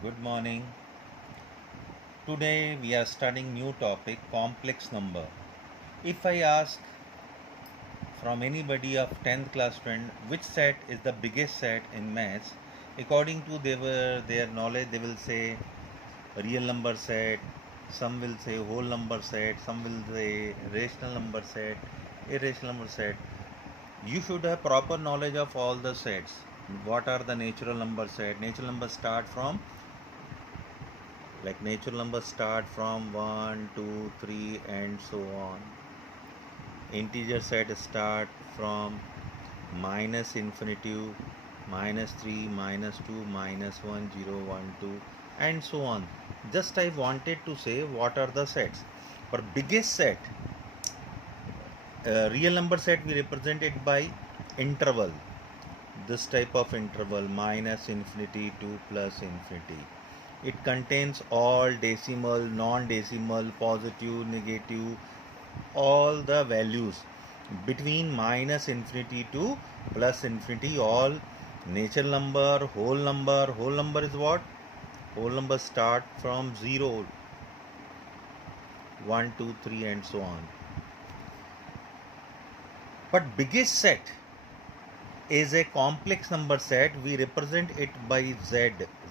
Good morning. Today we are studying new topic complex number. If I ask from anybody of 10th class student which set is the biggest set in maths, according to their knowledge they will say real number set, some will say whole number set, some will say rational number set, irrational number set. You should have proper knowledge of all the sets. What are the natural number set? Natural numbers start from natural numbers start from 1 2 3 and so on. Integer set start from minus infinity, minus 3, minus 2, minus 1 0 1 2 and so on. Just I wanted to say what are the sets. For biggest set, real number set we represent it by interval. This type of interval minus infinity to plus infinity. It contains all decimal, non-decimal, positive, negative, all the values between minus infinity to plus infinity. All natural number, whole number. Whole number is what? Whole number start from 0, 1 2 3 and so on. But biggest set is a complex number set. We represent it by z.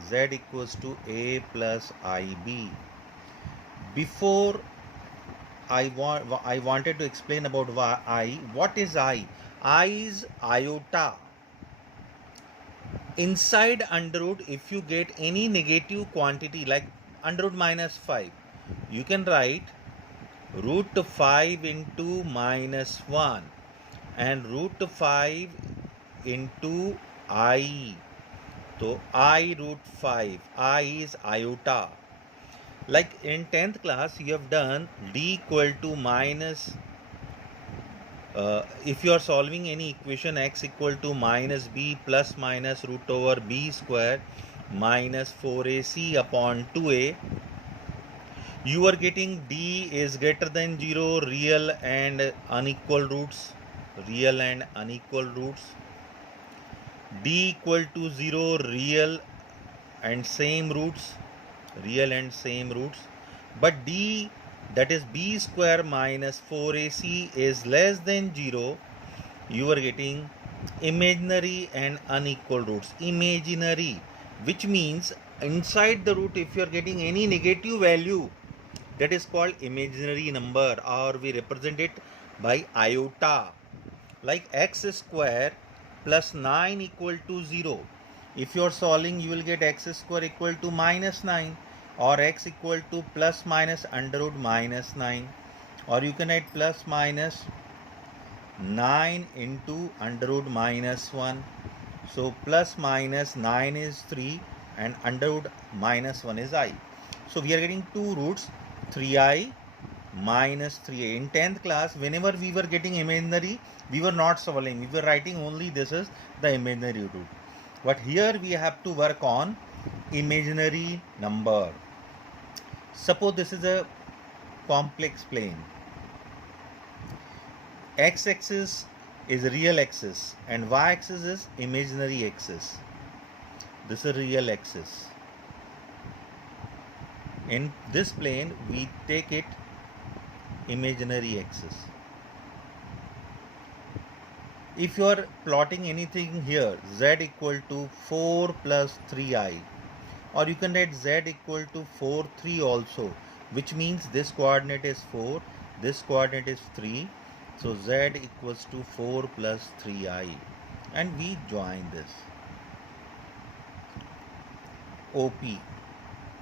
Z equals to a plus ib. Before I wanted to explain about I. What is I? I is iota. Inside under root, if you get any negative quantity like under root minus 5, you can write root 5 into minus 1 and root 5 into I. So I root 5. I is iota. Like in 10th class, you have done d equal to minus. If you are solving any equation x equal to minus b plus minus root over b square minus 4ac upon 2a, you are getting d is greater than 0, real and unequal roots. Real and unequal roots. D equal to 0, real and same roots. Real and same roots. But d, that is b square minus 4ac, is less than 0. You are getting imaginary and unequal roots. Imaginary, which means inside the root, if you are getting any negative value, that is called imaginary number, or we represent it by iota. Like x square plus 9 equal to 0. If you are solving, you will get x square equal to minus 9, or x equal to plus minus under root minus 9, or you can write plus minus 9 into under root minus 1. So plus minus 9 is 3 and under root minus 1 is I. So we are getting two roots, 3i minus 3a. In 10th class, whenever we were getting imaginary, we were not solving. We were writing only this is the imaginary root. But here we have to work on imaginary number. Suppose this is a complex plane. X-axis is real axis and y-axis is imaginary axis. This is real axis. In this plane, we take it imaginary axis. If you are plotting anything here, z equal to 4 plus 3i, or you can write z equal to 4 3 also, which means this coordinate is 4, this coordinate is 3. So z equals to 4 plus 3i, and we join this. OP.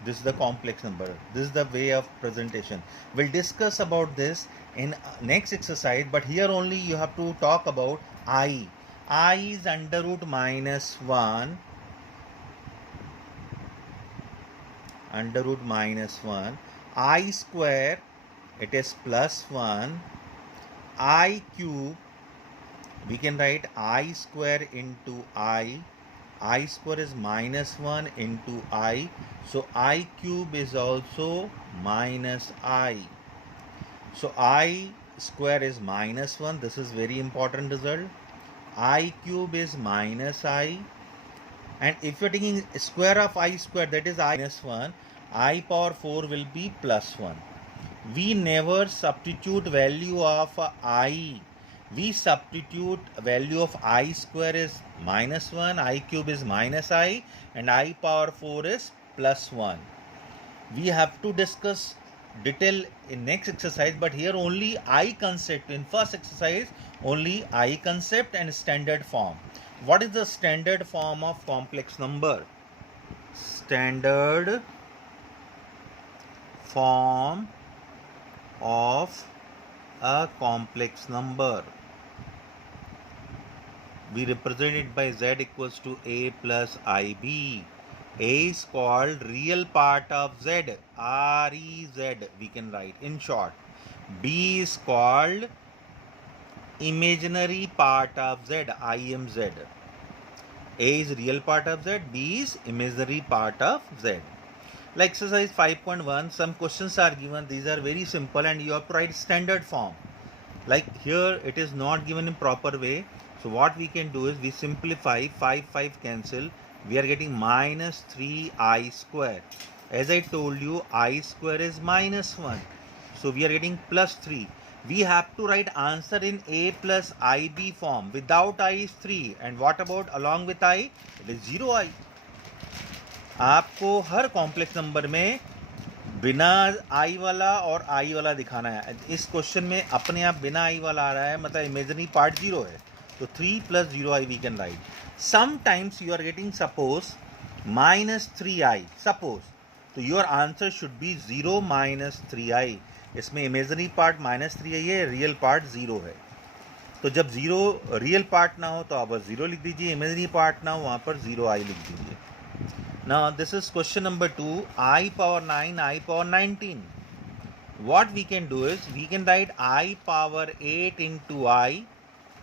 This is the complex number. This is the way of presentation. We'll discuss about this in next exercise, but here only you have to talk about I. I is under root minus 1. Under root minus 1. I square, it is plus 1. I cube, we can write I square into I. I square is minus 1 into I. So I cube is also minus I. So I square is minus 1. This is very important result. I cube is minus I. and if you're taking square of I square, that is I minus 1, I power 4 will be plus 1. We never substitute value of I. We substitute value of I square is minus 1, I cube is minus I, and I power 4 is plus 1. We have to discuss detail in next exercise, but here only I concept. In first exercise, only I concept and standard form. What is the standard form of complex number? Standard form of a complex number. We represent it by z equals to a plus ib. A is called real part of z, R-E-Z we can write in short. B is called imaginary part of z, IMZ. A is real part of z, B is imaginary part of z. Like exercise 5.1, some questions are given. These are very simple and you have to write standard form. Like here it is not given in proper way. So what we can do is we simplify, 5 cancel. We are getting minus 3i square. As I told you, I square is minus 1. So we are getting plus 3. We have to write answer in a plus ib form. Without I is 3. And what about along with I? It is 0i. आपको हर complex number में बिना आई वाला और आई वाला दिखाना है. इस question में अपने आप बिना आई वाला आ रहा है, मतलब इमेजिनरी पार्ट 0 है. तो 3 plus 0i we can write. Sometimes you are getting suppose minus 3i. Suppose. तो your answer should be 0 minus 3i. इसमें इमेजिनरी पार्ट माइनस 3i है, रियल पार्ट 0 है. तो जब 0 रियल पार्ट ना हो तो आप 0 लिख दीजिए, इमेजिनरी पार्ट ना हो वहाँ पर 0i लिख दीजिए. Now this is question number 2, I power 9, I power 19. What we can do is we can write I power 8 into I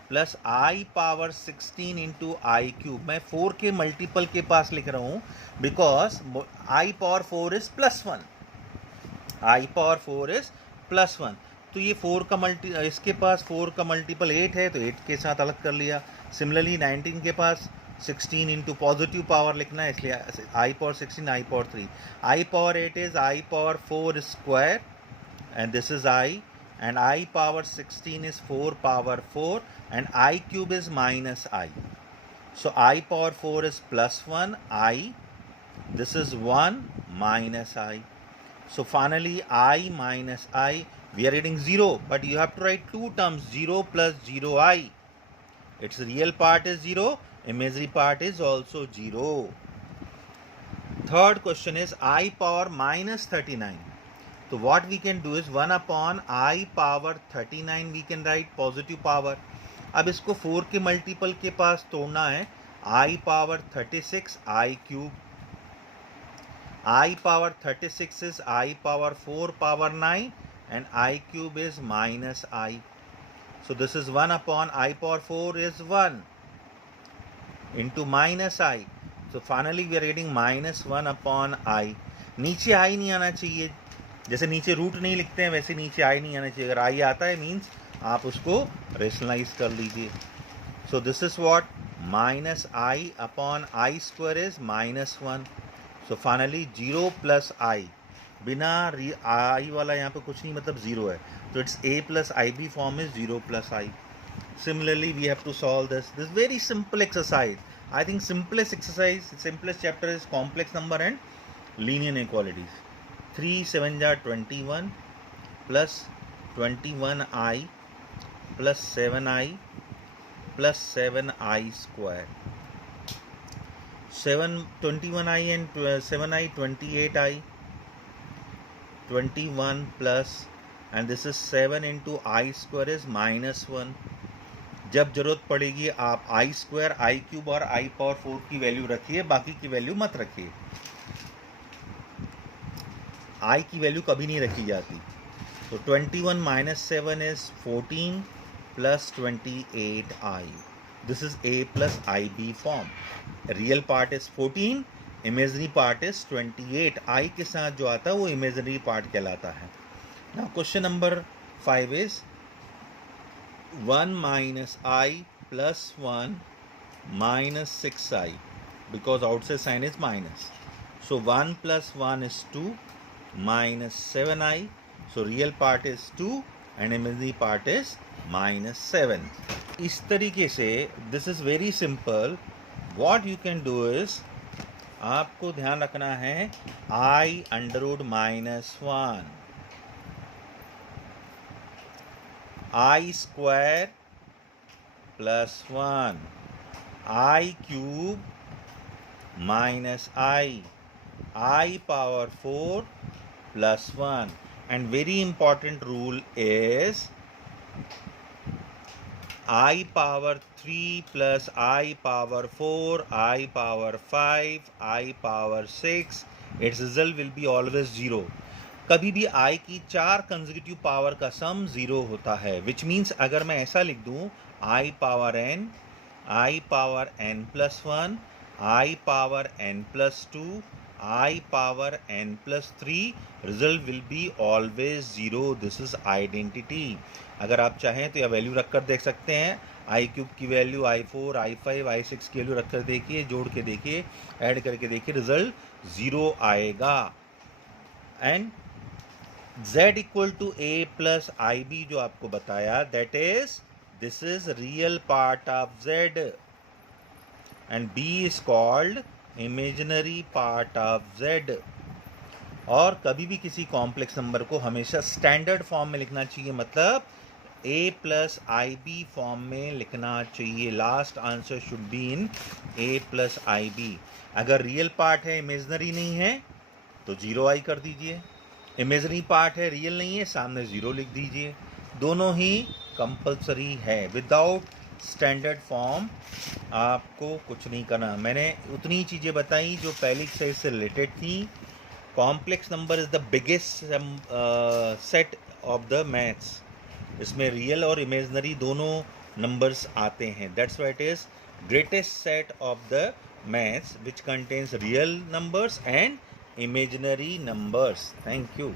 plus I power 16 into I cube. मैं 4 के मल्टीपल के पास लिख रहा हूँ because I power 4 is plus 1. I power 4 is plus 1. तो ये 4 का इसके पास 4 का मल्टीपल 8 है तो 8 के साथ अलग कर लिया. सिमिलरली 19 के पास 16 इंटू पॉजिटिव पावर लिखना है, इसलिए I power 16, I power 3. I power 8 is I power 4 square and this is I, and I power 16 is 4 power 4 and I cube is minus I. So I power 4 is plus 1 I, this is 1 minus I. So finally I minus I, we are getting 0, but you have to write two terms, 0 plus 0i. Its real part is 0, imaginary part is also 0. Third question is I power minus 39. So what we can do is 1 upon I power 39 we can write positive power. अब इसको 4 के multiple के पास तोड़ना है. I power 36 I cube. I power 36 is I power 4 power 9 and I cube is minus I. So this is 1 upon I power 4 is 1 into minus I. So finally we are getting minus 1 upon I. नीचे I नहीं आना चाहिए, जैसे नीचे root नहीं लिखते हैं वैसे नीचे I नहीं आना चाहिए. अगर I आता है मीन्स आप उसको रेशनलाइज कर लीजिए. So this is what minus I upon I square is minus 1. So finally 0 plus I. बिना I वाला यहाँ पे कुछ नहीं, मतलब 0 है. So its A plus IB form is 0 plus I. Similarly, we have to solve this. This very simple exercise. I think simplest exercise, simplest chapter is complex number and linear inequalities. 3 7 jar 21 plus 21i plus 7i plus 7i square. 21i and 7i 28i. 21 plus and this is 7 into I square is minus 1. जब जरूरत पड़ेगी आप I square, I cube और I power 4 की value रखिए, बाकी की value मत रखिए. I की वैल्यू कभी नहीं रखी जाती. तो 21 minus 7 is 14 plus 28i. This is A plus IB form. Real part is 14, imaginary part is 28. I के साथ जो आता है वो imaginary part कहलाता है. Now question number 5 is 1 minus I plus 1 minus 6i. because outside sign is minus. So 1 plus 1 is 2 minus 7i. So real part is 2 and imaginary part is minus 7. इस तरीके से this is very simple. What you can do is, आपको ध्यान रखना है I under root minus 1, I square plus 1, I cube minus I power 4 plus 1. And very important rule is I power 3 plus I power 4, I power 5, I power 6, its result will be always 0. कभी भी I की 4 consecutive power का सम 0 होता है, which means अगर मैं ऐसा लिख दूं I power n, I power n plus 1, I power n plus 2, I power n plus 3, result will be always 0. This is identity. अगर आप चाहें तो यह वैल्यू रखकर देख सकते हैं, आई क्यूब की वैल्यू i4, i5, i6 की वैल्यू रखकर देखिए, जोड़ के देखिए, ऐड करके देखिए, रिजल्ट 0 आएगा. And z equal to a plus ib जो आपको बताया, that is this is real part of z and b is called imaginary part of z. और कभी भी किसी कॉम्प्लेक्स नंबर को हमेशा स्टैंडर्ड फॉर्म में लिखना चाहिए, मतलब a plus i b form में लिखना चाहिए. Last answer should be in a plus i b. अगर रियल पार्ट है, इमेजनरी नहीं है, तो 0i कर दीजिए. इमेजनरी पार्ट है, रियल नहीं है, सामने 0 लिख दीजिए. दोनों ही कंपलसरी है. विदाउट स्टैंडर्ड फॉर्म आपको कुछ नहीं करना. मैंने उतनी चीज़ें बताई जो पहली एक्सरसाइज से रिलेटेड थी. Complex number is the biggest set of the maths. इसमें रियल और इमेजनरी दोनों नंबर्स आते हैं. That's why it is greatest set of the maths which contains real numbers and imaginary numbers. Thank you.